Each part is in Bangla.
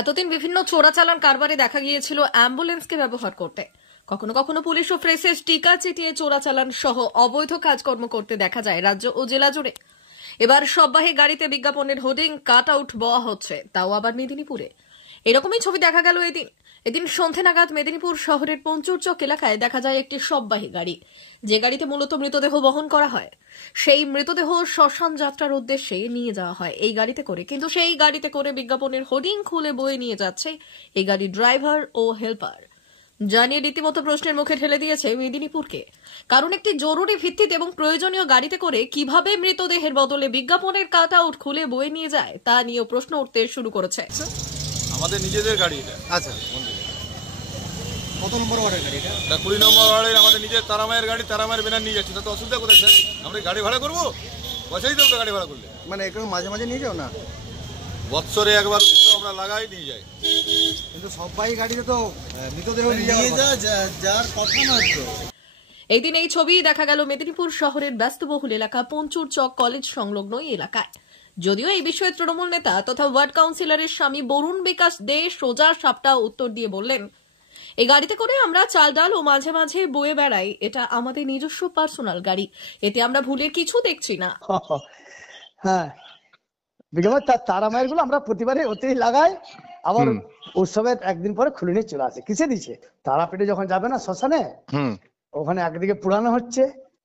এতদিন বিভিন্ন চোরাচালান কারবারে দেখা গিয়েছিল অ্যাম্বুলেন্সকে ব্যবহার করতে। কখনো কখনো পুলিশ ও প্রেসের টিকা চিটিয়ে চোরাচালান সহ অবৈধ কাজকর্ম করতে দেখা যায় রাজ্য ও জেলা জুড়ে। এবার সববাহী গাড়িতে বিজ্ঞাপনের হোর্ডিং কাট আউট বওয়া হচ্ছে, তাও আবার মেদিনীপুরে। এরকমই ছবি দেখা গেল এদিন সন্ধে নাগাদ মেদিনীপুর শহরের পঞ্চুরচক এলাকায় দেখা যায় একটি সববাহী গাড়ি, যে গাড়িতে মূলত মৃতদেহ বহন করা হয়। সেই মৃতদেহ শ্মশান যাত্রার উদ্দেশ্যে নিয়ে যাওয়া হয় এই গাড়িতে করে, কিন্তু সেই গাড়িতে করে বিজ্ঞাপনের হোর্ডিং খুলে বয়ে নিয়ে যাচ্ছে এই গাড়ির ড্রাইভার ও হেল্পার। জানিয়ে রীতিমতো প্রশ্নের মুখে ঠেলে দিয়েছে মেদিনীপুরকে। কারণ একটি জরুরি ভিত্তিতে এবং প্রয়োজনীয় গাড়িতে করে কিভাবে মৃতদেহের বদলে বিজ্ঞাপনের কাট আউট খুলে বয়ে নিয়ে যায় তা নিয়েও প্রশ্ন উঠতে শুরু করেছে। আমাদের নিজেদের গাড়ি এটা। আচ্ছা, কত নম্বর ওয়ার্ডের গাড়ি এটা? 20 নম্বর ওয়ার্ডের আমাদের নিজের তারামায়ের গাড়ি, তারামায়ের ব্যানার নিয়ে যাচ্ছি। তাতে অসুবিধা কোথায় স্যার? আমরা গাড়ি ভাড়া করবো, পয়সাই দেবো তো গাড়ি ভাড়া করলে। মানে একটু মাঝে মাঝে নিয়ে যাও না? বৎসরে একবার তো আমরা লাগাই নিয়ে যাই। কিন্তু সবাই গাড়িতে তো মৃতদেহ নিয়ে যাওয়ার কথা নয় তো। এই দিন এই ছবি দেখা গেল মেদিনীপুর শহরের ব্যস্তবহুল এলাকা পঞ্চুরচক কলেজ সংলগ্ন এলাকায়। যদিও এই বিষয়ে তৃণমূল নেতা তথা ওয়ার্ড কাউন্সিলরের স্বামী বরুণ বিকাশ দে সোজা সাপটা উত্তর দিয়ে বললেন, এই গাড়িতে করে আমরা চাল ডাল ও মাঝে মাঝে বয়ে বেড়াই, এটা আমাদের নিজস্ব পার্সোনাল গাড়ি, এতে আমরা ভুলের কিছু দেখছি না। হ্যাঁ, বিগত তারামায়ের গুলো আমরা প্রতিবারে ওতেই লাগাই, আবার উৎসবের একদিন পরে খুলে নিয়ে চলে আসে। কিসে দিচ্ছে? তারাপীঠে যখন যাবে না শ্মশানে, ওখানে একদিকে পুরানো হচ্ছে,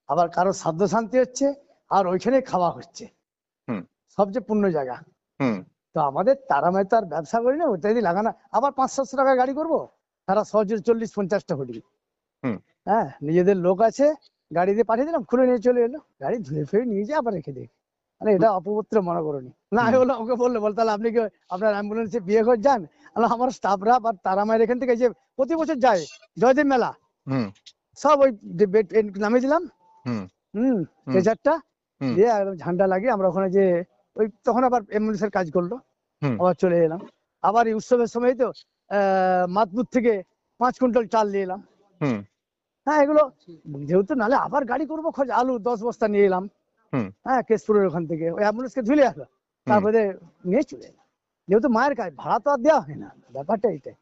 আবার কারো সাধ্য শান্তি হচ্ছে, আর ওইখানে খাওয়া হচ্ছে, সবচেয়ে পূর্ণ জায়গা। তো আমাদের তারামায় তো আর ব্যবসা করি না, ওইটাই লাগানো। আবার 500-700 টাকা গাড়ি করবো, তারা সহজে 40-50টা হোর্ডিং। হ্যাঁ, নিজেদের লোক আছে, গাড়ি দিয়ে পাঠিয়ে দিলাম, খুলে নিয়ে চলে এলো। গাড়ি ধুয়ে ফেরে নিয়ে যায়, আবার রেখে দিই। মানে এটা অপবিত্র মনে করুনি। না হলো ওকে বললো, তাহলে আপনি কি আপনার অ্যাম্বুলেন্সে বিয়ে করে যান? আমার স্টাফরা বা তারামায়ের এখান থেকে যে প্রতি বছর যায় জয়দেব মেলা, সব ওই নামিয়ে দিলাম, ট্রেজারটা দিয়ে একদম ঝান্ডা লাগিয়ে আমরা ওখানে যে ওই তখন আবার অ্যাম্বুলেন্সের কাজ করলো, আবার চলে এলাম। আবার এই উৎসবের সময় তো মাতপুর থেকে 5 কুইন্টাল চাল নিয়ে এলাম। হ্যাঁ, এগুলো যেহেতু নালে আবার গাড়ি করবো, খোঁজ আলু 10 বস্তা নিয়ে এলাম। হ্যাঁ, কেশপুরের ওখান থেকে ওই অ্যাম্বুলেন্সকে ধুলে আসলো, তারপরে নিয়ে চলে এলাম। যেহেতু মায়ের কাজ, ভাড়া তো আর দেওয়া হয় না, ব্যাপারটা এইটাই।